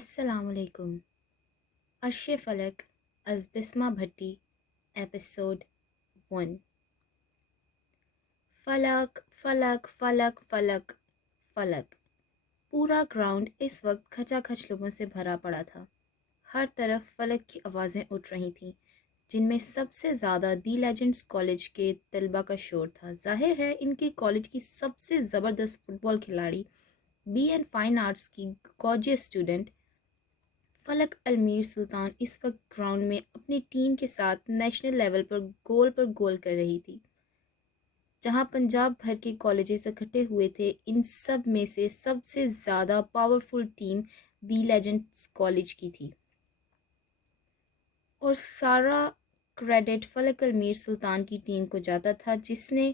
السلام علیکم۔ عرش فلک از بسمہ بھٹی ایپیسوڈ 1۔ فلک فلک فلک فلک فلک۔ پورا گراؤنڈ اس وقت کھچا کھچ لوگوں سے بھرا پڑا تھا۔ ہر طرف فلک کی آوازیں اٹھ رہی تھیں، جن میں سب سے زیادہ دی لیجنڈز کالج کے طلباء کا شور تھا۔ ظاہر ہے ان کے کالج کی سب سے زبردست فٹ بال کھلاڑی، بی این فائن آرٹس کی گارجیس اسٹوڈنٹ فلک المیر سلطان اس وقت گراؤنڈ میں اپنی ٹیم کے ساتھ نیشنل لیول پر گول کر رہی تھی۔ جہاں پنجاب بھر کے کالجز اکٹھے ہوئے تھے، ان سب میں سے سب سے زیادہ پاورفل ٹیم دی لیجنڈز کالج کی تھی، اور سارا کریڈٹ فلک المیر سلطان کی ٹیم کو جاتا تھا، جس نے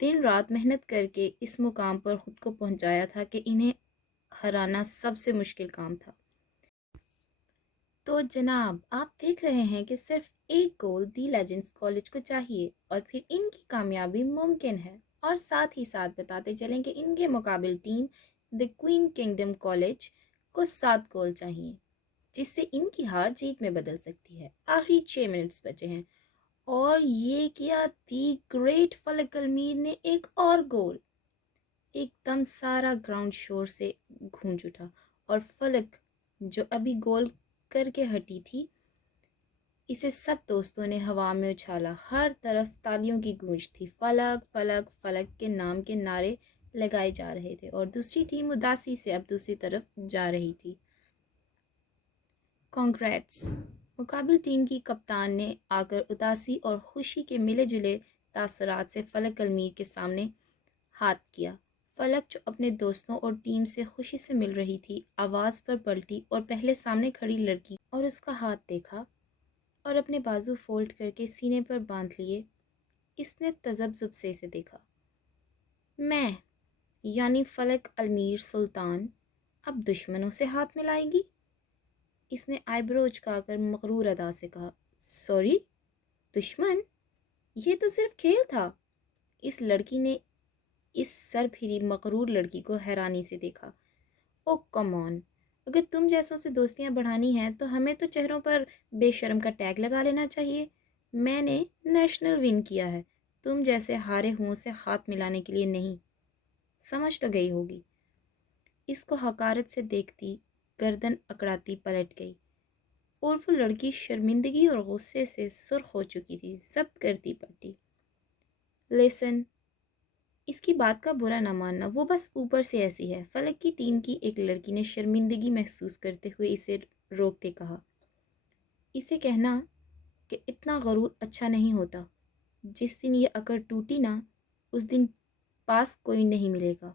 دن رات محنت کر کے اس مقام پر خود کو پہنچایا تھا کہ انہیں ہرانا سب سے مشکل کام تھا۔ تو جناب، آپ دیکھ رہے ہیں کہ صرف ایک گول دی لیجنڈز کالج کو چاہیے اور پھر ان کی کامیابی ممکن ہے، اور ساتھ ہی ساتھ بتاتے چلیں کہ ان کے مقابل team the Quine kingdom college کو 7 گول چاہیے، جس سے ان کی ہار جیت میں بدل سکتی ہے۔ آخری 6 منٹس بچے ہیں، اور یہ کیا دی گریٹ فلک المیر نے ایک اور گول! ایک دم سارا گراؤنڈ شور سے گونج اٹھا، اور فلک جو ابھی گول کر کے ہٹی تھی، اسے سب دوستوں نے ہوا میں اچھالا۔ ہر طرف تالیوں کی گونج تھی، فلک فلک فلک کے نام کے نعرے لگائے جا رہے تھے، اور دوسری ٹیم اداسی سے اب دوسری طرف جا رہی تھی۔ کانگریٹس! مقابل ٹیم کی کپتان نے آ کر اداسی اور خوشی کے ملے جلے تاثرات سے فلک المیر کے سامنے ہاتھ کیا۔ فلک جو اپنے دوستوں اور ٹیم سے خوشی سے مل رہی تھی، آواز پر پلٹی اور پہلے سامنے کھڑی لڑکی اور اس کا ہاتھ دیکھا، اور اپنے بازو فولڈ کر کے سینے پر باندھ لیے۔ اس نے تذبذب سے اسے دیکھا۔ میں یعنی فلک المیر سلطان اب دشمنوں سے ہاتھ ملائے گی؟ اس نے آئی برو اچکا کر مغرور ادا سے کہا۔ سوری، دشمن؟ یہ تو صرف کھیل تھا۔ اس لڑکی نے اس سر پھری مغرور لڑکی کو حیرانی سے دیکھا۔ او کم آن، اگر تم جیسوں سے دوستیاں بڑھانی ہیں تو ہمیں تو چہروں پر بے شرم کا ٹیگ لگا لینا چاہیے۔ میں نے نیشنل ون کیا ہے، تم جیسے ہارے ہوں سے ہاتھ ملانے کے لیے نہیں۔ سمجھ تو گئی ہوگی۔ اس کو حقارت سے دیکھتی گردن اکڑاتی پلٹ گئی، اور وہ لڑکی شرمندگی اور غصے سے سرخ ہو چکی تھی۔ ضبط کرتی پڑتی۔ لیسن، اس کی بات کا برا نہ ماننا، وہ بس اوپر سے ایسی ہے۔ فلک کی ٹیم کی ایک لڑکی نے شرمندگی محسوس کرتے ہوئے اسے روکتے کہا۔ اسے کہنا کہ اتنا غرور اچھا نہیں ہوتا۔ جس دن یہ اکڑ ٹوٹی نا، اس دن پاس کوئی نہیں ملے گا۔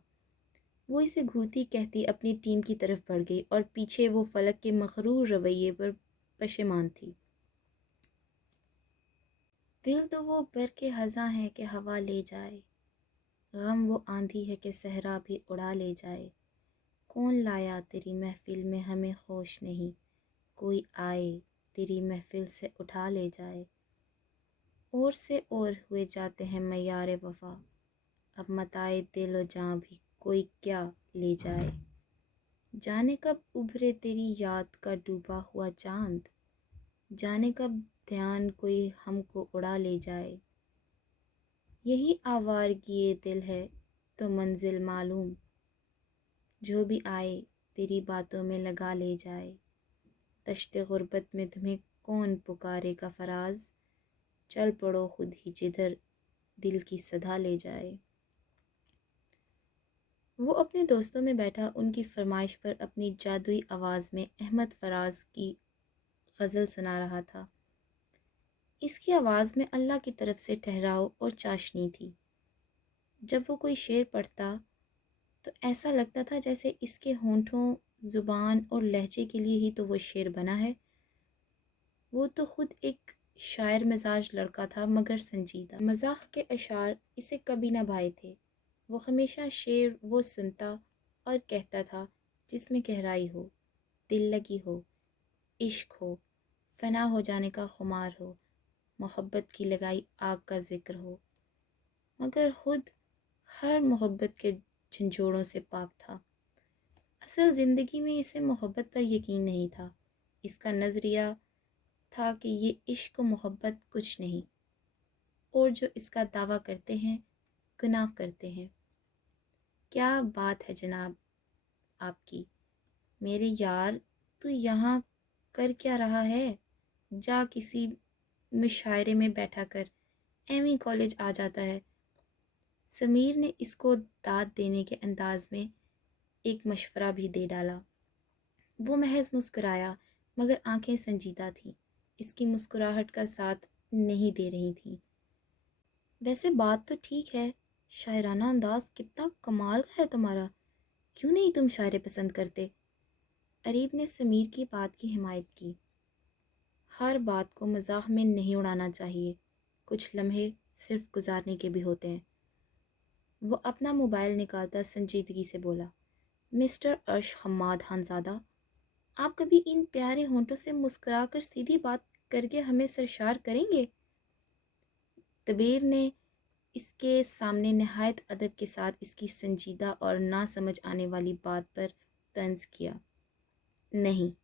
وہ اسے گھورتی کہتی اپنی ٹیم کی طرف بڑھ گئی، اور پیچھے وہ فلک کے مغرور رویے پر پشیمان تھی۔ دل تو وہ برق خزاں ہے کہ ہوا لے جائے، غم وہ آندھی ہے کہ صحرا بھی اڑا لے جائے۔ کون لایا تیری محفل میں ہمیں خوش نہیں، کوئی آئے تیری محفل سے اٹھا لے جائے۔ اور سے اور ہوئے جاتے ہیں معیار وفا، اب متائے دل و جاں بھی کوئی کیا لے جائے۔ جانے کب ابھرے تیری یاد کا ڈوبا ہوا چاند، جانے کب دھیان کوئی ہم کو اڑا لے جائے۔ یہی آوارگی دل ہے تو منزل معلوم، جو بھی آئے تیری باتوں میں لگا لے جائے۔ دشت غربت میں تمہیں کون پکارے گا فراز، چل پڑو خود ہی جدھر دل کی صدا لے جائے۔ وہ اپنے دوستوں میں بیٹھا ان کی فرمائش پر اپنی جادوئی آواز میں احمد فراز کی غزل سنا رہا تھا۔ اس کی آواز میں اللہ کی طرف سے ٹھہراؤ اور چاشنی تھی۔ جب وہ کوئی شعر پڑھتا تو ایسا لگتا تھا جیسے اس کے ہونٹوں، زبان اور لہجے کے لیے ہی تو وہ شعر بنا ہے۔ وہ تو خود ایک شاعر مزاج لڑکا تھا، مگر سنجیدہ۔ مزاح کے اشعار اسے کبھی نہ بھائے تھے۔ وہ ہمیشہ شعر وہ سنتا اور کہتا تھا جس میں گہرائی ہو، دل لگی ہو، عشق ہو، فنا ہو جانے کا خمار ہو، محبت کی لگائی آگ کا ذکر ہو، مگر خود ہر محبت کے جھنجھوڑوں سے پاک تھا۔ اصل زندگی میں اسے محبت پر یقین نہیں تھا۔ اس کا نظریہ تھا کہ یہ عشق و محبت کچھ نہیں، اور جو اس کا دعویٰ کرتے ہیں گناہ کرتے ہیں۔ کیا بات ہے جناب آپ کی، میرے یار تو یہاں کر کیا رہا ہے؟ جا کسی مشاعرے میں بیٹھا کر، ایویں کالج آ جاتا ہے۔ سمیر نے اس کو داد دینے کے انداز میں ایک مشورہ بھی دے ڈالا۔ وہ محض مسکرایا، مگر آنکھیں سنجیدہ تھیں، اس کی مسکراہٹ کا ساتھ نہیں دے رہی تھیں۔ ویسے بات تو ٹھیک ہے، شاعرانہ انداز کتنا کمال کا ہے تمہارا، کیوں نہیں تم شاعری پسند کرتے؟ اریب نے سمیر کی بات کی حمایت کی۔ ہر بات کو مزاح میں نہیں اڑانا چاہیے، کچھ لمحے صرف گزارنے کے بھی ہوتے ہیں۔ وہ اپنا موبائل نکالتا سنجیدگی سے بولا، مسٹر ارش حماد خانزادہ، آپ کبھی ان پیارے ہونٹوں سے مسکرا کر سیدھی بات کر کے ہمیں سرشار کریں گے؟ دبیر نے اس کے سامنے نہایت ادب کے ساتھ اس کی سنجیدہ اور نہ سمجھ آنے والی بات پر طنز کیا۔ نہیں،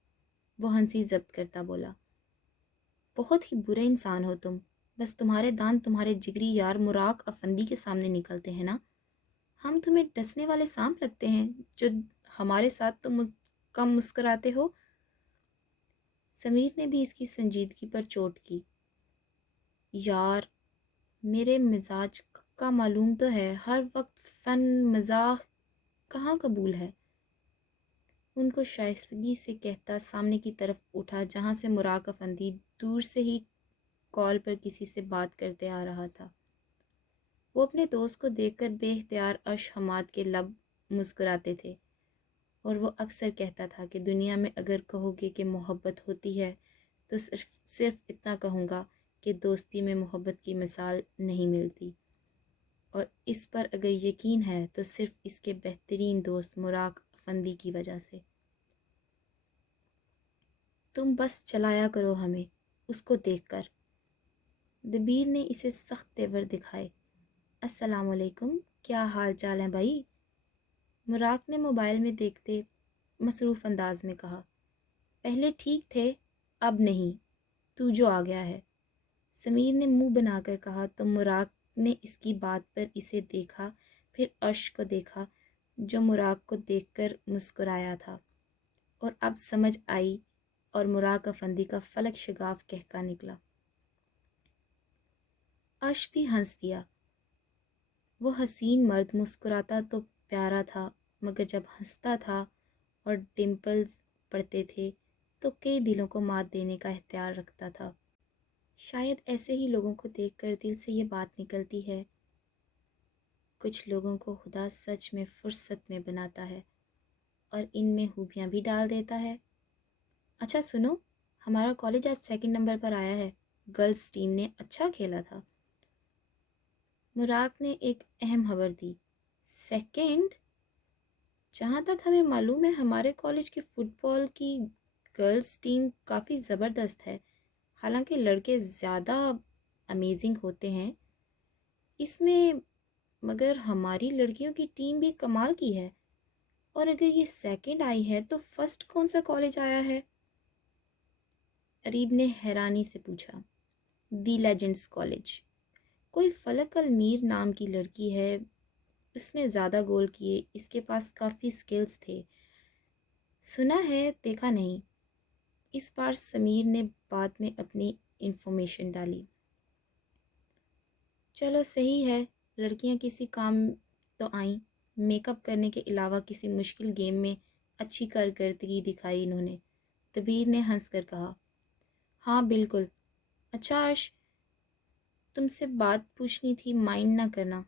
وہ ہنسی ضبط کرتا بولا، بہت ہی برے انسان ہو تم، بس تمہارے دانت تمہارے جگری یار مراق افندی کے سامنے نکلتے ہیں نا۔ ہم تمہیں ڈسنے والے سانپ لگتے ہیں جو ہمارے ساتھ تم کم مسکراتے ہو۔ سمیر نے بھی اس کی سنجیدگی پر چوٹ کی۔ یار میرے مزاج کا معلوم تو ہے، ہر وقت فن مزاح کہاں قبول ہے۔ ان کو شائستگی سے کہتا سامنے کی طرف اٹھا جہاں سے مراق افندی دور سے ہی کال پر کسی سے بات کرتے آ رہا تھا۔ وہ اپنے دوست کو دیکھ کر بے اختیار ارش حماد کے لب مسکراتے تھے، اور وہ اکثر کہتا تھا کہ دنیا میں اگر کہو گے کہ محبت ہوتی ہے تو صرف اتنا کہوں گا کہ دوستی میں محبت کی مثال نہیں ملتی، اور اس پر اگر یقین ہے تو صرف اس کے بہترین دوست مراق افندی کی وجہ سے۔ تم بس چلایا کرو ہمیں اس کو دیکھ کر۔ دبیر نے اسے سخت تیور دکھائے۔ السلام علیکم، کیا حال چال ہے بھائی؟ مراق نے موبائل میں دیکھتے مصروف انداز میں کہا۔ پہلے ٹھیک تھے، اب نہیں، تو جو آ گیا ہے، سمیر نے منہ بنا کر کہا تو مراق نے اس کی بات پر اسے دیکھا، پھر ارش کو دیکھا جو مراق کو دیکھ کر مسکرایا تھا، اور اب سمجھ آئی اور مراق افندی کا فلک شگاف کہکا نکلا۔ ارش بھی ہنس دیا۔ وہ حسین مرد مسکراتا تو پیارا تھا، مگر جب ہنستا تھا اور ڈمپلز پڑتے تھے تو کئی دلوں کو مات دینے کا اختیار رکھتا تھا۔ شاید ایسے ہی لوگوں کو دیکھ کر دل سے یہ بات نکلتی ہے، کچھ لوگوں کو خدا سچ میں فرصت میں بناتا ہے اور ان میں خوبیاں بھی ڈال دیتا ہے۔ اچھا سنو، ہمارا کالج آج 2 نمبر پر آیا ہے، گرلز ٹیم نے اچھا کھیلا تھا۔ مراق نے ایک اہم خبر دی۔ 2؟ جہاں تک ہمیں معلوم ہے ہمارے کالج کی فٹ بال کی گرلز ٹیم کافی زبردست ہے، حالانکہ لڑکے زیادہ امیزنگ ہوتے ہیں اس میں، مگر ہماری لڑکیوں کی ٹیم بھی کمال کی ہے، اور اگر یہ 2 آئی ہے تو فرسٹ کون سا کالج آیا ہے؟ اریب نے حیرانی سے پوچھا۔ دی لیجنڈز کالج، کوئی فلک المیر نام کی لڑکی ہے، اس نے زیادہ گول کیے، اس کے پاس کافی سکلز تھے، سنا ہے، دیکھا نہیں۔ اس بار سمیر نے بعد میں اپنی انفارمیشن ڈالی۔ چلو صحیح ہے، لڑکیاں کسی کام تو آئیں، میک اپ کرنے کے علاوہ کسی مشکل گیم میں اچھی کارکردگی دکھائی انہوں نے، دبیر نے ہنس کر کہا۔ ہاں بالکل۔ اچھا ارش، تم سے بات پوچھنی تھی، مائنڈ نہ کرنا،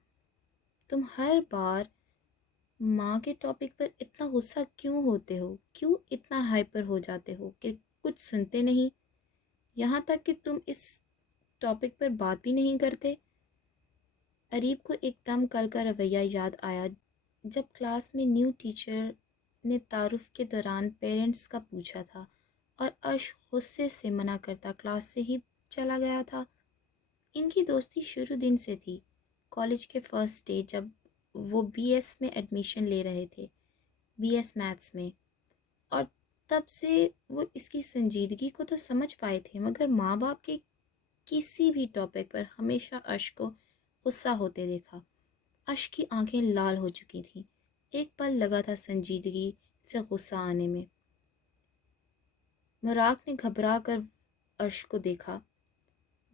تم ہر بار ماں کے ٹاپک پر اتنا غصہ کیوں ہوتے ہو، کیوں اتنا ہائپر ہو جاتے ہو کہ کچھ سنتے نہیں، یہاں تک کہ تم اس ٹاپک پر بات بھی نہیں کرتے؟ اریب کو ایک دم کل کا رویہ یاد آیا جب کلاس میں نیو ٹیچر نے تعارف کے دوران پیرنٹس کا پوچھا تھا اور ارش غصے سے منع کرتا کلاس سے ہی چلا گیا تھا۔ ان کی دوستی شروع دن سے تھی، کالج کے فرسٹ ڈے جب وہ BS میں ایڈمیشن لے رہے تھے، BS میتھس میں، اور تب سے وہ اس کی سنجیدگی کو تو سمجھ پائے تھے، مگر ماں باپ کے کسی بھی ٹاپک پر ہمیشہ اشک کو غصہ ہوتے دیکھا۔ اشک کی آنکھیں لال ہو چکی تھیں، ایک پل لگا تھا سنجیدگی سے غصہ آنے میں۔ مراق نے گھبرا کر اشک کو دیکھا،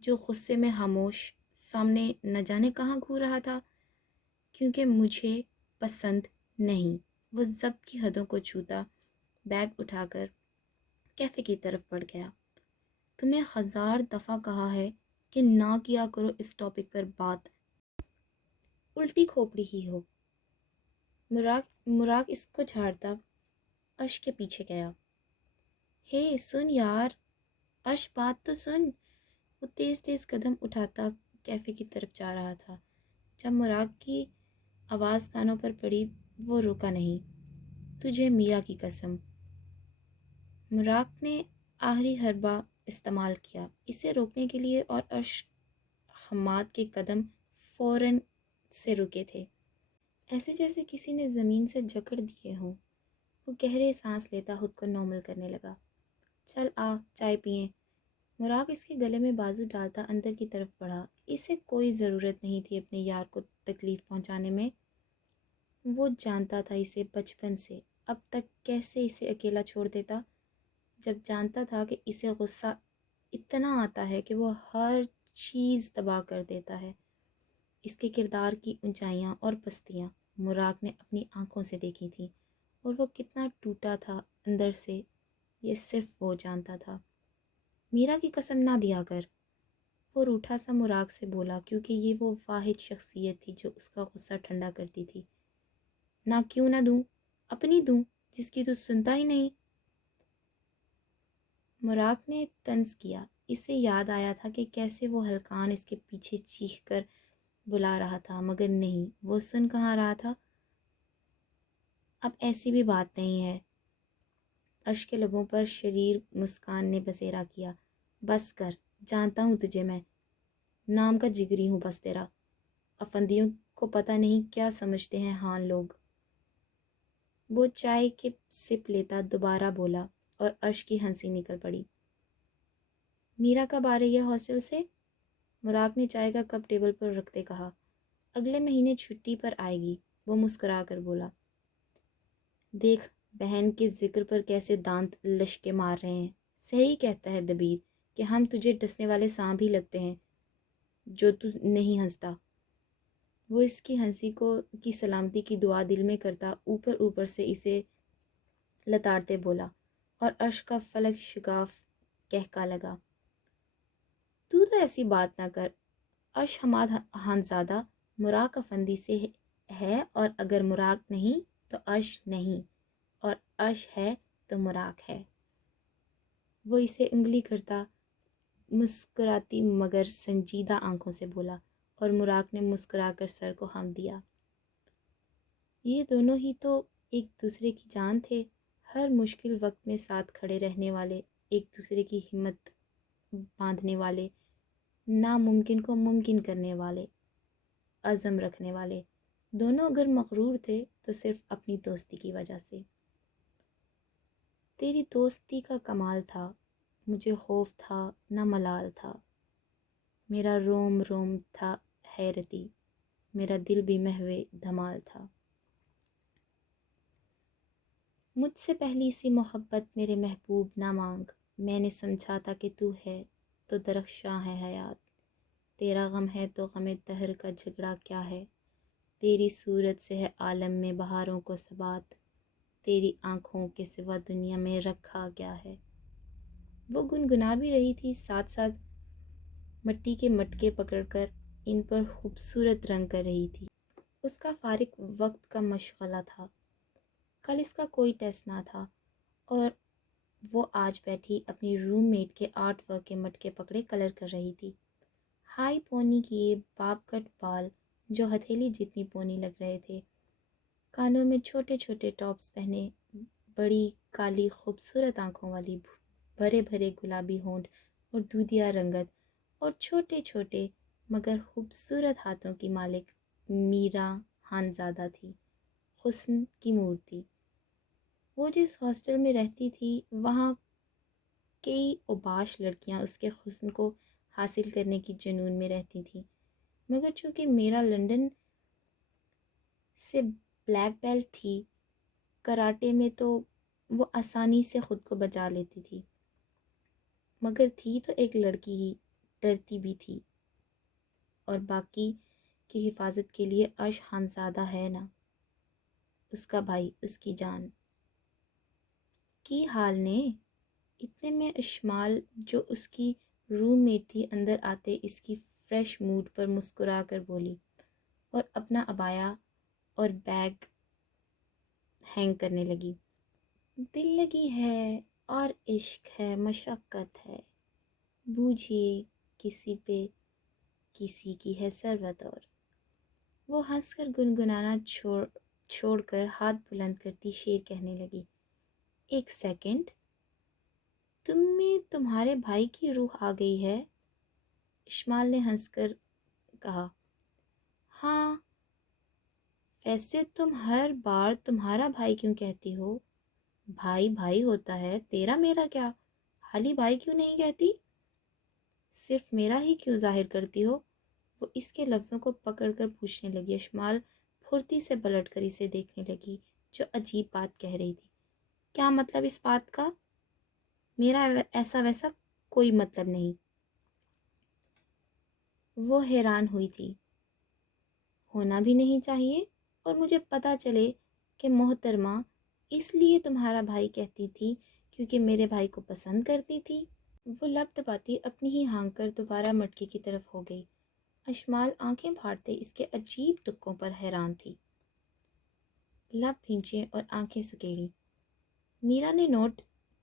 جو غصے میں خاموش سامنے نہ جانے کہاں گھور رہا تھا۔ کیونکہ مجھے پسند نہیں، وہ ضبط کی حدوں کو چھوتا بیگ اٹھا کر کیفے کی طرف بڑھ گیا۔ تمہیں 1000 دفعہ کہا ہے کہ نہ کیا کرو اس ٹاپک پر بات، الٹی کھوپڑی ہی ہو۔ مراق اس کو جھاڑتا ارش کے پیچھے گیا۔ ہے سن یار، ارش بات تو سن۔ وہ تیز تیز قدم اٹھاتا کیفے کی طرف جا رہا تھا۔ جب مراق کی آواز کانوں پر پڑی وہ رکا نہیں۔ تجھے میرا کی قسم۔ مراق نے آخری حربہ استعمال کیا اسے روکنے کے لیے، اور ارش حماد کے قدم فوراً سے رکے تھے، ایسے جیسے کسی نے زمین سے جکڑ دیے ہوں۔ وہ گہرے سانس لیتا خود کو نارمل کرنے لگا۔ چل آ چائے پئیں۔ مراق اس کے گلے میں بازو ڈالتا اندر کی طرف بڑھا۔ اسے کوئی ضرورت نہیں تھی اپنے یار کو تکلیف پہنچانے میں، وہ جانتا تھا اسے بچپن سے، اب تک کیسے اسے اکیلا چھوڑ دیتا، جب جانتا تھا کہ اسے غصہ اتنا آتا ہے کہ وہ ہر چیز تباہ کر دیتا ہے۔ اس کے کردار کی اونچائیاں اور پستیاں مراق نے اپنی آنکھوں سے دیکھی تھیں، اور وہ کتنا ٹوٹا تھا اندر سے یہ صرف وہ جانتا تھا۔ میرا کی قسم نہ دیا کر، وہ روٹھا سا مراق سے بولا، کیونکہ یہ وہ واحد شخصیت تھی جو اس کا غصہ ٹھنڈا کرتی تھی۔ نہ کیوں نہ دوں، اپنی دوں جس کی تو سنتا ہی نہیں۔ مراق نے طنز کیا، اسے یاد آیا تھا کہ کیسے وہ ہلکان اس کے پیچھے چیخ کر بلا رہا تھا، مگر نہیں، وہ سن کہاں رہا تھا۔ اب ایسی بھی بات نہیں ہے۔ ارش کے لبوں پر شریر مسکان نے بسیرا کیا۔ بس کر، جانتا ہوں تجھے میں، نام کا جگری ہوں بس تیرا۔ افندیوں کو پتہ نہیں کیا سمجھتے ہیں ہاں لوگ۔ وہ چائے کے سپ لیتا دوبارہ بولا، اور ارش کی ہنسی نکل پڑی۔ میرا کب آ رہی ہے ہاسٹل سے؟ مراق نے چائے کا کپ ٹیبل پر رکھتے کہا۔ اگلے مہینے چھٹی پر آئے گی، وہ مسکرا کر بولا۔ دیکھ بہن کے ذکر پر کیسے دانت لشکے مار رہے ہیں۔ صحیح کہتا ہے دبیر کہ ہم تجھے ڈسنے والے سانپ ہی لگتے ہیں جو تو نہیں ہنستا۔ وہ اس کی ہنسی کی سلامتی کی دعا دل میں کرتا اوپر سے اسے لتاڑتے بولا، اور ارش کا فلک شگاف کہکا لگا۔ تو ایسی بات نہ کر ارش حماد خانزادہ، مراق افندی سے ہے، اور اگر مراق نہیں تو ارش نہیں، اور ارش ہے تو مراق ہے۔ وہ اسے انگلی کرتا مسکراتی مگر سنجیدہ آنکھوں سے بولا، اور مراق نے مسکرا کر سر کو خم دیا۔ یہ دونوں ہی تو ایک دوسرے کی جان تھے، ہر مشکل وقت میں ساتھ کھڑے رہنے والے، ایک دوسرے کی ہمت باندھنے والے، ناممکن کو ممکن کرنے والے، عزم رکھنے والے۔ دونوں اگر مغرور تھے تو صرف اپنی دوستی کی وجہ سے۔ تیری دوستی کا کمال تھا، مجھے خوف تھا نہ ملال تھا، میرا روم روم تھا حیرتی، میرا دل بھی محو دھمال تھا۔ مجھ سے پہلی سی محبت میرے محبوب نہ مانگ، میں نے سمجھا تھا کہ تو ہے تو درخشاں ہے حیات، تیرا غم ہے تو غم دہر کا جھگڑا کیا ہے، تیری صورت سے ہے عالم میں بہاروں کو ثبات، تیری آنکھوں کے سوا دنیا میں رکھا کیا ہے۔ وہ گنگنا بھی رہی تھی، ساتھ ساتھ مٹی کے مٹکے پکڑ کر ان پر خوبصورت رنگ کر رہی تھی۔ اس کا فارغ وقت کا مشغلہ تھا۔ کل اس کا کوئی ٹیسٹ نہ تھا، اور وہ آج بیٹھی اپنی روم میٹ کے آرٹ ورک کے مٹکے پکڑے کلر کر رہی تھی۔ ہائی پونی کیے باب کٹ بال جو ہتھیلی جتنی پونی لگ رہے تھے، کانوں میں چھوٹے چھوٹے ٹاپس پہنے، بڑی کالی خوبصورت آنکھوں والی، بھرے بھرے گلابی ہونٹ اور دودھیا رنگت، اور چھوٹے چھوٹے مگر خوبصورت ہاتھوں کی مالک میرا خانزادہ تھی، حسن کی مورتی۔ وہ جس ہاسٹل میں رہتی تھی وہاں کئی اوباش لڑکیاں اس کے حسن کو حاصل کرنے کی جنون میں رہتی تھیں، مگر چونکہ میرا لندن سے بلیک بیلٹ تھی کراٹے میں تو وہ آسانی سے خود کو بچا لیتی تھی، مگر تھی تو ایک لڑکی ہی، ڈرتی بھی تھی، اور باقی کی حفاظت کے لیے عرش خانزادہ ہے نا، اس کا بھائی، اس کی جان کی حال نے۔ اتنے میں اشمال جو اس کی روم میٹ تھی اندر آتے اس کی فریش موڈ پر مسکرا کر بولی اور اپنا عبایا اور بیگ ہینگ کرنے لگی۔ دل لگی ہے اور عشق ہے، مشقت ہے، بوجھیے کسی پہ کسی کی ہے ثروت اور۔ وہ ہنس کر گنگنانا چھوڑ کر ہاتھ بلند کرتی شیر کہنے لگی، ایک سیکنڈ، تم میں تمہارے بھائی کی روح آ گئی ہے؟ اشمال نے ہنس کر کہا، ہاں، ویسے تم ہر بار تمہارا بھائی کیوں کہتی ہو؟ بھائی بھائی ہوتا ہے، تیرا میرا کیا؟ حالی بھائی کیوں نہیں کہتی؟ صرف میرا ہی کیوں ظاہر کرتی ہو؟ وہ اس کے لفظوں کو پکڑ کر پوچھنے لگی۔ اشمال پھرتی سے پلٹ کر اسے دیکھنے لگی جو عجیب بات کہہ رہی تھی۔ کیا مطلب اس بات کا؟ میرا ایسا ویسا کوئی مطلب نہیں۔ وہ حیران ہوئی تھی۔ ہونا بھی نہیں چاہیے، اور مجھے پتہ چلے کہ محترمہ اس لیے تمہارا بھائی کہتی تھی کیونکہ میرے بھائی کو پسند کرتی تھی۔ وہ لب دباتی اپنی ہی ہانک کر دوبارہ مٹکی کی طرف ہو گئی۔ اشمال آنکھیں پھاڑتے اس کے عجیب تکوں پر حیران تھی۔ لب بھینچے اور آنکھیں سکیڑی۔ میرا نے نوٹ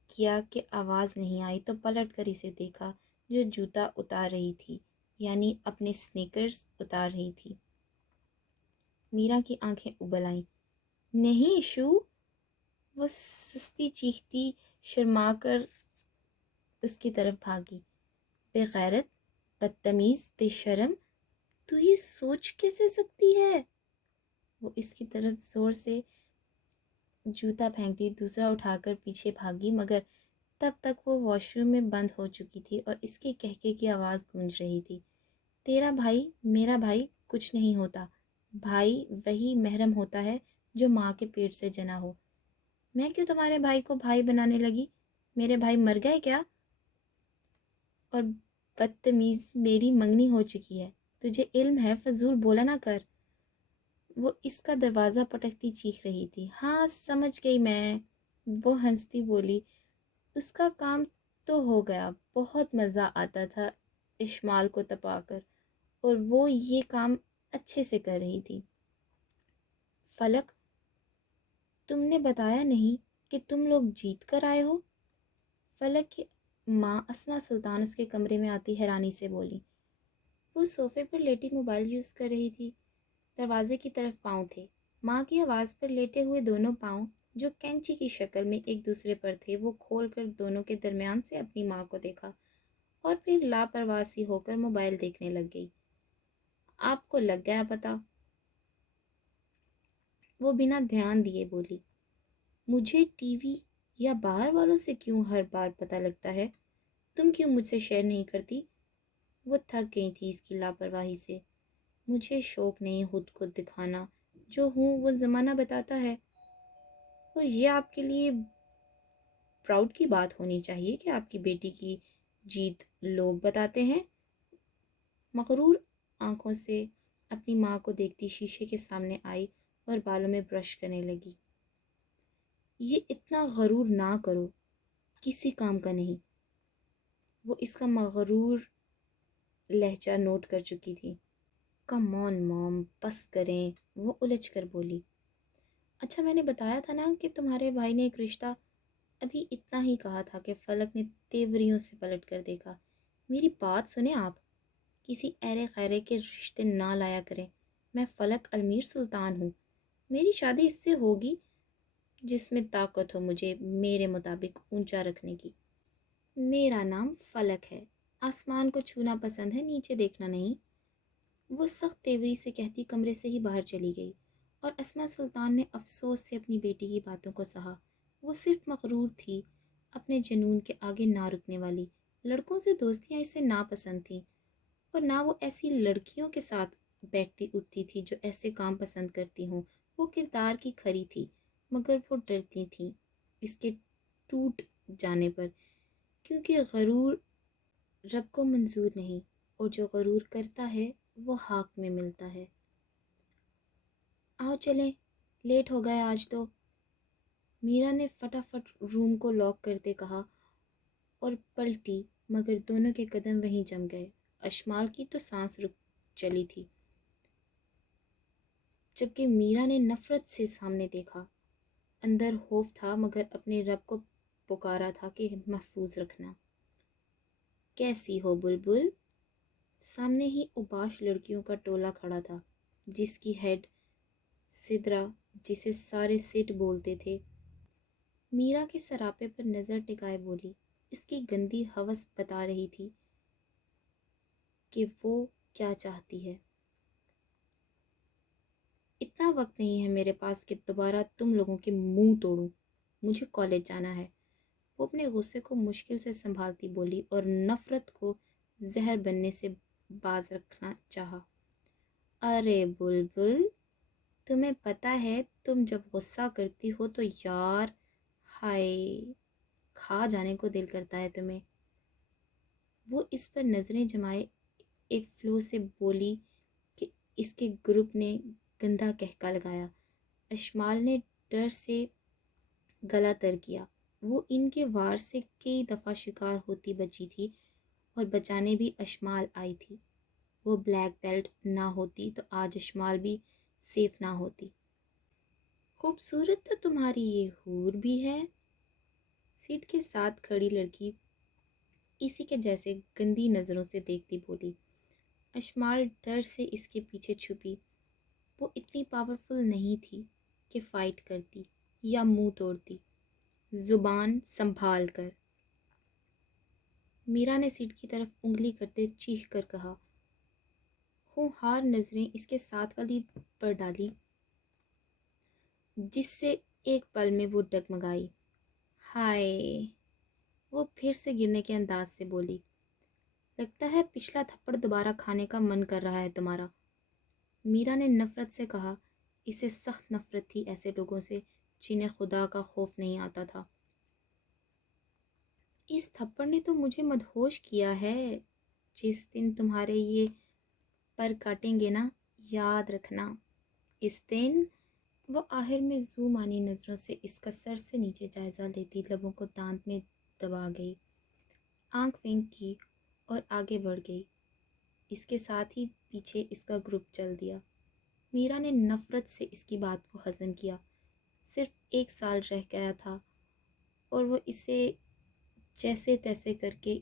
کیا کہ آواز نہیں آئی تو پلٹ کر اسے دیکھا جو جوتا اتار رہی تھی، یعنی اپنے سنیکرز اتار رہی تھی۔ میرا کی آنکھیں ابل آئیں۔ نہیں ایشو! وہ سستی چیختی شرما کر اس کی طرف بھاگی۔ بے غیرت، بدتمیز، بے شرم، تو یہ سوچ کیسے سکتی ہے؟ وہ اس کی طرف زور سے جوتا پھینکتی دوسرا اٹھا کر پیچھے بھاگی، مگر تب تک وہ واش روم میں بند ہو چکی تھی اور اس کے کہکے کی آواز گونج رہی تھی۔ تیرا بھائی میرا بھائی کچھ نہیں ہوتا، بھائی وہی محرم ہوتا ہے جو ماں کے پیٹ سے جنا ہو۔ میں کیوں تمہارے بھائی کو بھائی بنانے لگی؟ میرے بھائی مر گئے کیا؟ اور بدتمیز، میری منگنی ہو چکی ہے، تجھے علم ہے، فضول بولا نہ کر۔ وہ اس کا دروازہ پٹکتی چیخ رہی تھی۔ ہاں سمجھ گئی میں، وہ ہنستی بولی، اس کا کام تو ہو گیا، بہت مزہ آتا تھا اشمال کو تپا کر، اور وہ یہ کام اچھے سے کر رہی تھی۔ فلک، تم نے بتایا نہیں کہ تم لوگ جیت کر آئے ہو؟ فلک کی ماں اسماء سلطان اس کے کمرے میں آتی حیرانی سے بولی۔ وہ صوفے پر لیٹی موبائل یوز کر رہی تھی، دروازے کی طرف پاؤں تھے۔ ماں کی آواز پر لیٹے ہوئے دونوں پاؤں جو کینچی کی شکل میں ایک دوسرے پر تھے وہ کھول کر دونوں کے درمیان سے اپنی ماں کو دیکھا اور پھر لاپرواہ سی ہو کر موبائل دیکھنے لگ گئی۔ آپ کو لگ گیا پتہ؟ وہ بنا دھیان دیے بولی۔ مجھے ٹی وی یا باہر والوں سے کیوں ہر بار پتہ لگتا ہے؟ تم کیوں مجھ سے شیئر نہیں کرتی؟ وہ تھک گئی تھی اس کی لاپرواہی سے۔ مجھے شوق نہیں خود کو دکھانا، جو ہوں وہ زمانہ بتاتا ہے، اور یہ آپ کے لیے پراؤڈ کی بات ہونی چاہیے کہ آپ کی بیٹی کی جیت لوگ بتاتے ہیں۔ مغرور آنکھوں سے اپنی ماں کو دیکھتی شیشے کے سامنے آئی اور بالوں میں برش کرنے لگی۔ یہ اتنا غرور نہ کرو، کسی کام کا نہیں۔ وہ اس کا مغرور لہجہ نوٹ کر چکی تھی۔ کم آن موم، بس کریں، وہ الجھ کر بولی۔ اچھا میں نے بتایا تھا نا کہ تمہارے بھائی نے ایک رشتہ، ابھی اتنا ہی کہا تھا کہ فلک نے تیوریوں سے پلٹ کر دیکھا۔ میری بات سنیں آپ، کسی ایرے خیرے کے رشتے نہ لایا کریں۔ میں فلک المیر سلطان ہوں، میری شادی اس سے ہوگی جس میں طاقت ہو مجھے میرے مطابق اونچا رکھنے کی۔ میرا نام فلک ہے، آسمان کو چھونا پسند ہے، نیچے دیکھنا نہیں۔ وہ سخت تیوری سے کہتی کمرے سے ہی باہر چلی گئی، اور اسماء سلطان نے افسوس سے اپنی بیٹی کی باتوں کو سہا۔ وہ صرف مغرور تھی، اپنے جنون کے آگے نہ رکنے والی۔ لڑکوں سے دوستیاں اسے ناپسند تھیں، اور نہ وہ ایسی لڑکیوں کے ساتھ بیٹھتی اٹھتی تھی جو ایسے کام پسند کرتی ہوں۔ وہ کردار کی کھری تھی، مگر وہ ڈرتی تھیں اس کے ٹوٹ جانے پر، کیونکہ غرور رب کو منظور نہیں، اور جو غرور کرتا ہے وہ حق میں ملتا ہے۔ آؤ چلیں، لیٹ ہو گئے آج تو، میرا نے فٹافٹ روم کو لاک کرتے کہا اور پلٹی، مگر دونوں کے قدم وہیں جم گئے۔ اشمال کی تو سانس رک چلی تھی، جبکہ میرا نے نفرت سے سامنے دیکھا۔ اندر خوف تھا، مگر اپنے رب کو پکارا تھا کہ محفوظ رکھنا۔ کیسی ہو بلبل؟ سامنے ہی اوباش لڑکیوں کا ٹولہ کھڑا تھا، جس کی ہیڈ سدرا، جسے سارے سٹ بولتے تھے، میرا کے سراپے پر نظر ٹکائے بولی۔ اس کی گندی ہوس بتا رہی تھی کہ وہ کیا چاہتی ہے۔ اتنا وقت نہیں ہے میرے پاس کہ دوبارہ تم لوگوں کے منہ توڑوں، مجھے کالج جانا ہے۔ وہ اپنے غصے کو مشکل سے سنبھالتی بولی اور نفرت کو زہر بننے سے باز رکھنا چاہا۔ ارے بلبل، تمہیں پتہ ہے تم جب غصہ کرتی ہو تو یار، ہائے، کھا جانے کو دل کرتا ہے تمہیں۔ وہ اس پر نظریں جمائے ایک فلو سے بولی کہ اس کے گروپ نے گندا کہکا لگایا۔ اشمال نے ڈر سے گلا تر کیا۔ وہ ان کے وار سے کئی دفعہ شکار ہوتی بچی تھی، اور بچانے بھی اشمال آئی تھی۔ وہ بلیک بیلٹ نہ ہوتی تو آج اشمال بھی سیف نہ ہوتی۔ خوبصورت تو تمہاری یہ حور بھی ہے، سیٹ کے ساتھ کھڑی لڑکی اسی کے جیسے گندی نظروں سے دیکھتی بولی۔ اشمال ڈر سے اس کے پیچھے چھپی۔ وہ اتنی پاورفل نہیں تھی کہ فائٹ کرتی یا منہ توڑتی۔ زبان سنبھال کر، میرا نے سیٹ کی طرف انگلی کرتے چیخ کر کہا۔ ہونہار نظریں اس کے ساتھ والی پر ڈالی، جس سے ایک پل میں وہ ڈگمگائی۔ ہائے، وہ پھر سے گرنے کے انداز سے بولی۔ لگتا ہے پچھلا تھپڑ دوبارہ کھانے کا من کر رہا ہے تمہارا، میرا نے نفرت سے کہا۔ اسے سخت نفرت تھی ایسے لوگوں سے جنہیں خدا کا خوف نہیں آتا تھا۔ اس تھپڑ نے تو مجھے مدہوش کیا ہے۔ جس دن تمہارے یہ پر کاٹیں گے نا، یاد رکھنا اس دن۔ وہ آخر میں زومانی نظروں سے اس کا سر سے نیچے جائزہ لیتی لبوں کو دانت میں دبا گئی، آنکھ ونک کی اور آگے بڑھ گئی۔ اس کے ساتھ ہی پیچھے اس کا گروپ چل دیا۔ میرا نے نفرت سے اس کی بات کو ہضم کیا۔ صرف 1 سال رہ گیا تھا، اور وہ اسے جیسے تیسے کر کے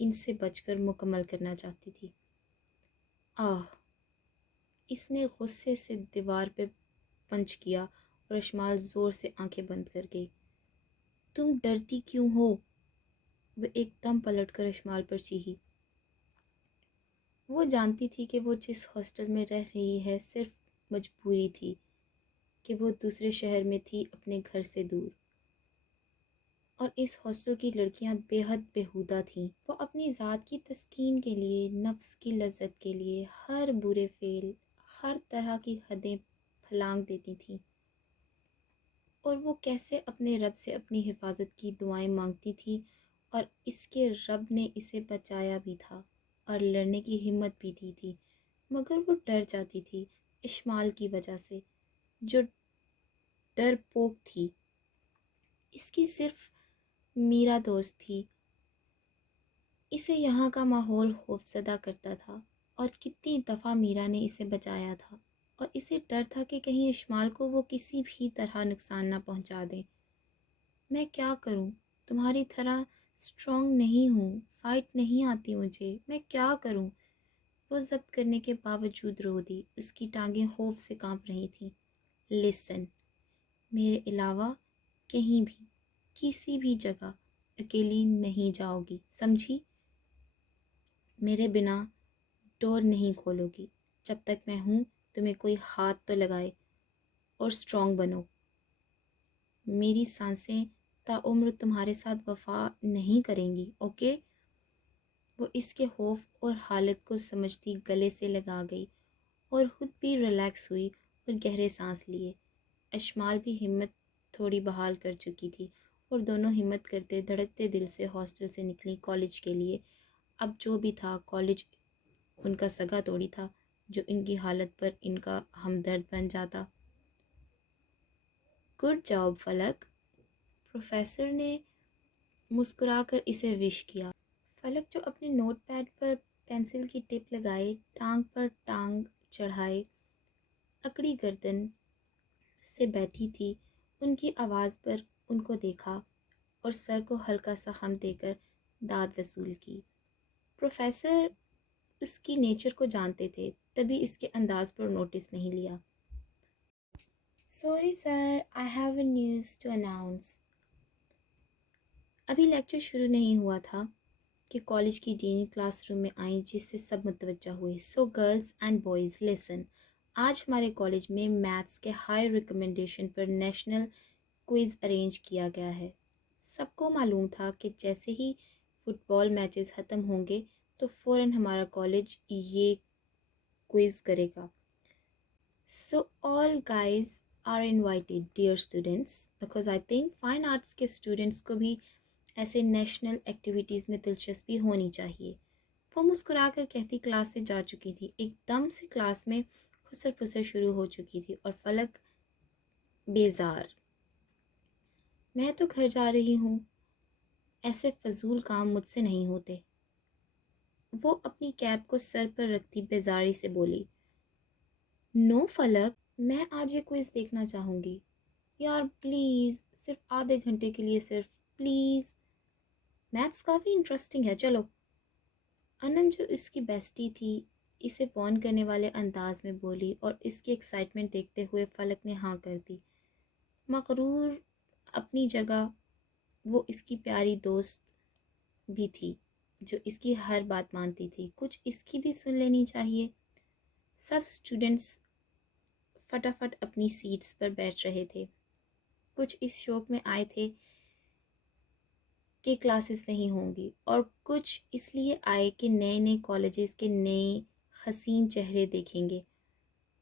ان سے بچ کر مکمل کرنا چاہتی تھی۔ آہ، اس نے غصے سے دیوار پہ پنچ کیا اور اشمال زور سے آنکھیں بند کر گئی۔ تم ڈرتی کیوں ہو؟ وہ ایک دم پلٹ کر اشمال پر چیخی۔ وہ جانتی تھی کہ وہ جس ہاسٹل میں رہ رہی ہے صرف مجبوری تھی، کہ وہ دوسرے شہر میں تھی اپنے گھر سے دور، اور اس ہاسٹل کی لڑکیاں بے حد بیہودہ تھیں۔ وہ اپنی ذات کی تسکین کے لیے، نفس کی لذت کے لیے ہر برے فعل، ہر طرح کی حدیں پھلانگ دیتی تھیں، اور وہ کیسے اپنے رب سے اپنی حفاظت کی دعائیں مانگتی تھیں، اور اس کے رب نے اسے بچایا بھی تھا اور لڑنے کی ہمت بھی دی تھی، مگر وہ ڈر جاتی تھی اشمال کی وجہ سے، جو ڈر پوک تھی۔ اس کی صرف میرا دوست تھی۔ اسے یہاں کا ماحول خوفزدہ کرتا تھا، اور کتنی دفعہ میرا نے اسے بچایا تھا، اور اسے ڈر تھا کہ کہیں اشمال کو وہ کسی بھی طرح نقصان نہ پہنچا دے۔ میں کیا کروں؟ تمہاری طرح اسٹرانگ نہیں ہوں، فائٹ نہیں آتی مجھے، میں کیا کروں؟ وہ ضبط کرنے کے باوجود رو دی۔ اس کی ٹانگیں خوف سے کانپ رہی تھیں۔ لسن، میرے علاوہ کہیں بھی، کسی بھی جگہ اکیلی نہیں جاؤ گی، سمجھی؟ میرے بنا ڈور نہیں کھولو گی۔ جب تک میں ہوں تمہیں کوئی ہاتھ تو لگائے، اور اسٹرانگ بنو۔ میری سانسیں تاعمر تمہارے ساتھ وفا نہیں کریں گی، اوکے؟ وہ اس کے خوف اور حالت کو سمجھتی گلے سے لگا گئی اور خود بھی ریلیکس ہوئی اور گہرے سانس لیے۔ اشمال بھی ہمت تھوڑی بحال کر چکی تھی اور دونوں ہمت کرتے دھڑکتے دل سے ہاسٹل سے نکلی کالج کے لیے۔ اب جو بھی تھا، کالج ان کا سگا توڑی تھا جو ان کی حالت پر ان کا ہمدرد بن جاتا۔ گڈ جاب فلک، پروفیسر نے مسکرا کر اسے وش کیا۔ فلک جو اپنے نوٹ پیڈ پر پینسل کی ٹپ لگائے، ٹانگ پر ٹانگ چڑھائے اکڑی گردن سے بیٹھی تھی، ان کی آواز پر ان کو دیکھا اور سر کو ہلکا سا خم دے کر داد وصول کی۔ پروفیسر اس کی نیچر کو جانتے تھے، تبھی اس کے انداز پر نوٹس نہیں لیا۔ Sorry sir, I have a news to announce. ابھی لیکچر شروع نہیں ہوا تھا کہ کالج کی ڈین کلاس روم میں آئیں، جس سے سب متوجہ ہوئے۔ سو گرلز اینڈ بوائز لسن، آج ہمارے کالج میں میتھس کے ہائی ریکمنڈیشن پر نیشنل کوئز ارینج کیا گیا ہے۔ سب کو معلوم تھا کہ جیسے ہی فٹ بال میچز ختم ہوں گے تو فوراً ہمارا کالج یہ کوئز کرے گا۔ So all guys are invited dear students, because I think fine arts کے اسٹوڈنٹس کو بھی ایسے نیشنل ایکٹیویٹیز میں دلچسپی ہونی چاہیے۔ وہ مسکرا کر کہتی کلاس سے جا چکی تھی۔ ایک دم سے کلاس میں خسر پسر شروع ہو چکی تھی اور فلک بیزار، میں تو گھر جا رہی ہوں، ایسے فضول کام مجھ سے نہیں ہوتے۔ وہ اپنی کیپ کو سر پر رکھتی بیزاری سے بولی، نو فلک، میں آج یہ کوئز دیکھنا چاہوں گی یار، پلیز، صرف آدھے گھنٹے کے لیے، صرف پلیز، میتھس کافی انٹرسٹنگ ہے، چلو۔ انم جو اس کی بیسٹی تھی اسے وارن کرنے والے انداز میں بولی اور اس کی ایکسائٹمنٹ دیکھتے ہوئے فلک نے ہاں کر دی۔ مغرور اپنی جگہ، وہ اس کی پیاری دوست بھی تھی جو اس کی ہر بات مانتی تھی، کچھ اس کی بھی سن لینی چاہیے۔ سب اسٹوڈنٹس فٹافٹ اپنی سیٹس پر بیٹھ رہے تھے، کچھ اس شوق میں آئے تھے کہ کلاسز نہیں ہوں گی، اور کچھ اس لیے آئے کہ نئے نئے کالجز کے نئے حسین چہرے دیکھیں گے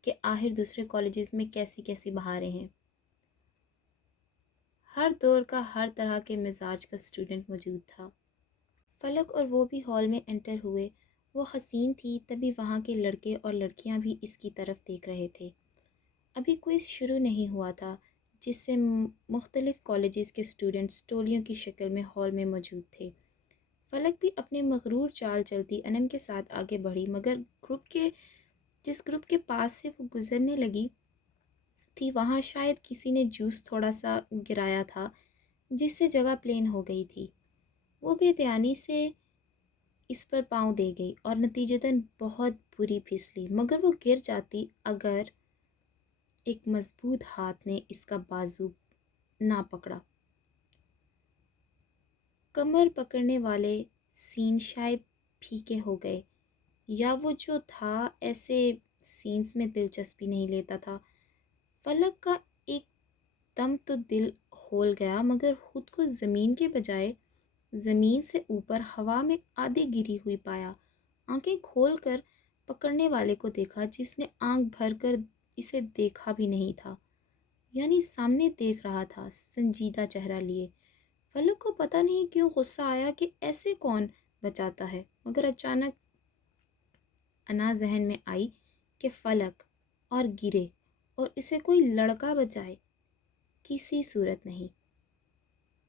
کہ آخر دوسرے کالجز میں کیسی کیسی بہاریں ہیں۔ ہر دور کا ہر طرح کے مزاج کا اسٹوڈنٹ موجود تھا۔ فلک اور وہ بھی ہال میں انٹر ہوئے۔ وہ حسین تھی، تبھی وہاں کے لڑکے اور لڑکیاں بھی اس کی طرف دیکھ رہے تھے۔ ابھی کوئز شروع نہیں ہوا تھا، جس سے مختلف کالجز کے اسٹوڈنٹس ٹولیوں کی شکل میں ہال میں موجود تھے۔ فلک بھی اپنے مغرور چال چلتی انم کے ساتھ آگے بڑھی، مگر جس گروپ کے پاس سے وہ گزرنے لگی تھی وہاں شاید کسی نے جوس تھوڑا سا گرایا تھا، جس سے جگہ پلین ہو گئی تھی۔ وہ بے دھیانی سے اس پر پاؤں دے گئی اور نتیجتاً بہت بری پھسلی، مگر وہ گر جاتی اگر ایک مضبوط ہاتھ نے اس کا بازو نہ پکڑا۔ کمر پکڑنے والے سین شاید پھیکے ہو گئے، یا وہ جو تھا ایسے سینز میں دلچسپی نہیں لیتا تھا۔ فلک کا ایک دم تو دل ہول گیا، مگر خود کو زمین کے بجائے زمین سے اوپر ہوا میں آدھی گری ہوئی پایا۔ آنکھیں کھول کر پکڑنے والے کو دیکھا، جس نے آنکھ بھر کر اسے دیکھا بھی نہیں تھا، یعنی سامنے دیکھ رہا تھا سنجیدہ چہرہ لیے۔ فلک کو پتہ نہیں کیوں غصہ آیا کہ ایسے کون بچاتا ہے، مگر اچانک انا ذہن میں آئی کہ فلک اور گرے اور اسے کوئی لڑکا بچائے، کسی صورت نہیں۔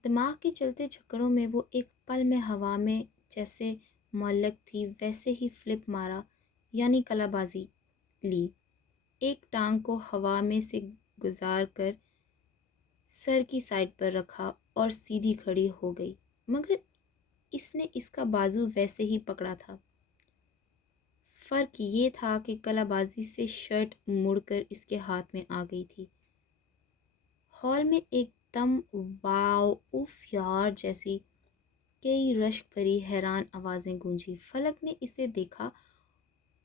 دماغ کے چلتے جھکڑوں میں وہ ایک پل میں ہوا میں جیسے معلق تھی ویسے ہی فلپ مارا، یعنی کلا بازی لی۔ ایک ٹانگ کو ہوا میں سے گزار کر سر کی سائڈ پر رکھا اور سیدھی کھڑی ہو گئی، مگر اس نے اس کا بازو ویسے ہی پکڑا تھا۔ فرق یہ تھا کہ کلا بازی سے شرٹ مڑ کر اس کے ہاتھ میں آ گئی تھی۔ ہال میں ایک دم واو، اف یار جیسی کئی رشک بھری حیران آوازیں گونجی۔ فلک نے اسے دیکھا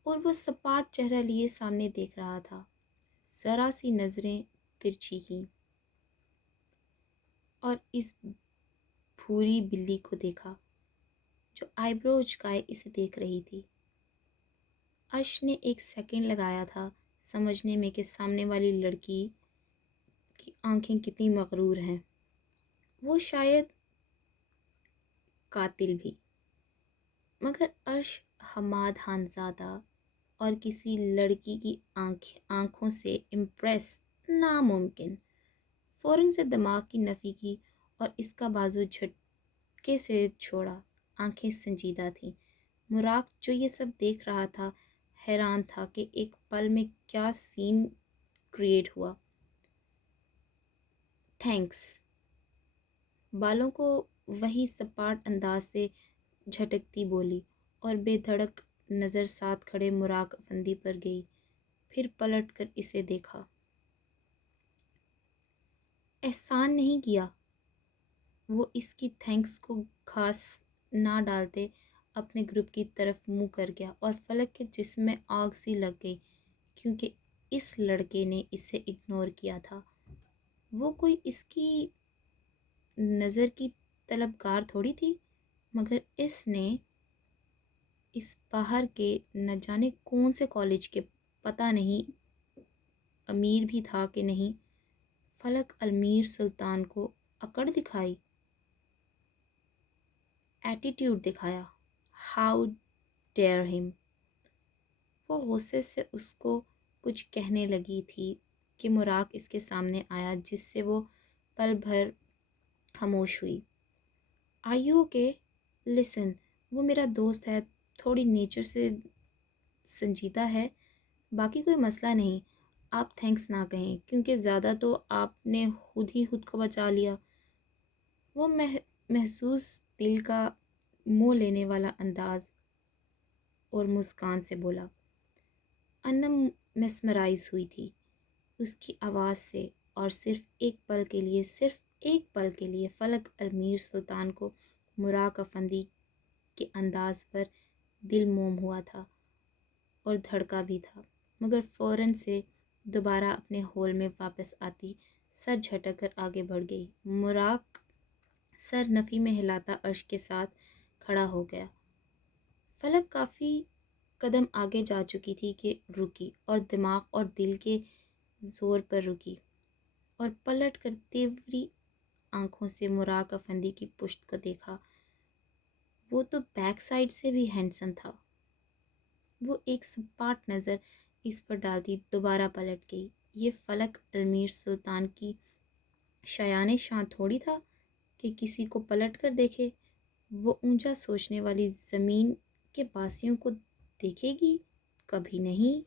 اور وہ سپاٹ چہرہ لیے سامنے دیکھ رہا تھا۔ ذرا سی نظریں ترچھی کیں۔ اور اس بھوری بلی کو دیکھا جو آئی برو اچکائے اسے دیکھ رہی تھی۔ عرش نے ایک سیکنڈ لگایا تھا سمجھنے میں کہ سامنے والی لڑکی کی آنکھیں کتنی مغرور ہیں، وہ شاید قاتل بھی، مگر عرش حماد خانزادہ اور کسی لڑکی کی آنکھوں سے امپریس ناممکن۔ فوراً سے دماغ کی نفی کی اور اس کا بازو جھٹکے سے چھوڑا۔ آنکھیں سنجیدہ تھیں۔ مراق جو یہ سب دیکھ رہا تھا حیران تھا کہ ایک پل میں کیا سین کریٹ ہوا۔ تھینکس، بالوں کو وہی سپاٹ انداز سے جھٹکتی بولی اور بے دھڑک نظر ساتھ کھڑے مراق افندی پر گئی، پھر پلٹ کر اسے دیکھا۔ احسان نہیں کیا۔ وہ اس کی تھینکس کو گھاس نہ ڈالتے اپنے گروپ کی طرف منہ کر گیا اور فلک کے جسم میں آگ سی لگ گئی کیونکہ اس لڑکے نے اسے اگنور کیا تھا۔ وہ کوئی اس کی نظر کی طلبگار تھوڑی تھی، مگر اس نے اس باہر کے نہ جانے کون سے کالج کے پتہ نہیں امیر بھی تھا کہ نہیں، فلک المیر سلطان کو اکڑ دکھائی، ایٹیٹیوڈ دکھایا۔ ہاؤ ڈیئر ہم! وہ غصے سے اس کو کچھ کہنے لگی تھی کہ مراق اس کے سامنے آیا جس سے وہ پل بھر خاموش ہوئی۔ Are you okay? لسن، وہ میرا دوست ہے، تھوڑی نیچر سے سنجیدہ ہے، باقی کوئی مسئلہ نہیں۔ آپ تھینکس نہ کہیں کیونکہ زیادہ تو آپ نے خود کو بچا لیا۔ وہ محسوس دل کا منہ لینے والا انداز اور مسکان سے بولا۔ انم مسمرائز ہوئی تھی اس کی آواز سے، اور صرف ایک پل کے لیے فلک المیر سلطان کو مراق افندی کے انداز پر دل موم ہوا تھا اور دھڑکا بھی تھا، مگر فوراً سے دوبارہ اپنے ہول میں واپس آتی سر جھٹک کر آگے بڑھ گئی۔ مراق سر نفی میں ہلاتا عرش کے ساتھ کھڑا ہو گیا۔ فلک کافی قدم آگے جا چکی تھی کہ رکی، اور دماغ اور دل کے زور پر رکی، اور پلٹ کر تیوری آنکھوں سے مراق افندی کی پشت کو دیکھا۔ وہ تو بیک سائڈ سے بھی ہینڈسم تھا۔ وہ ایک سپاٹ نظر اس پر ڈالتی دوبارہ پلٹ گئی۔ یہ فلک المیر سلطان کی شایان شان تھوڑی تھا کہ کسی کو پلٹ کر دیکھے۔ وہ اونچا سوچنے والی زمین کے باسیوں کو دیکھے گی؟ کبھی نہیں۔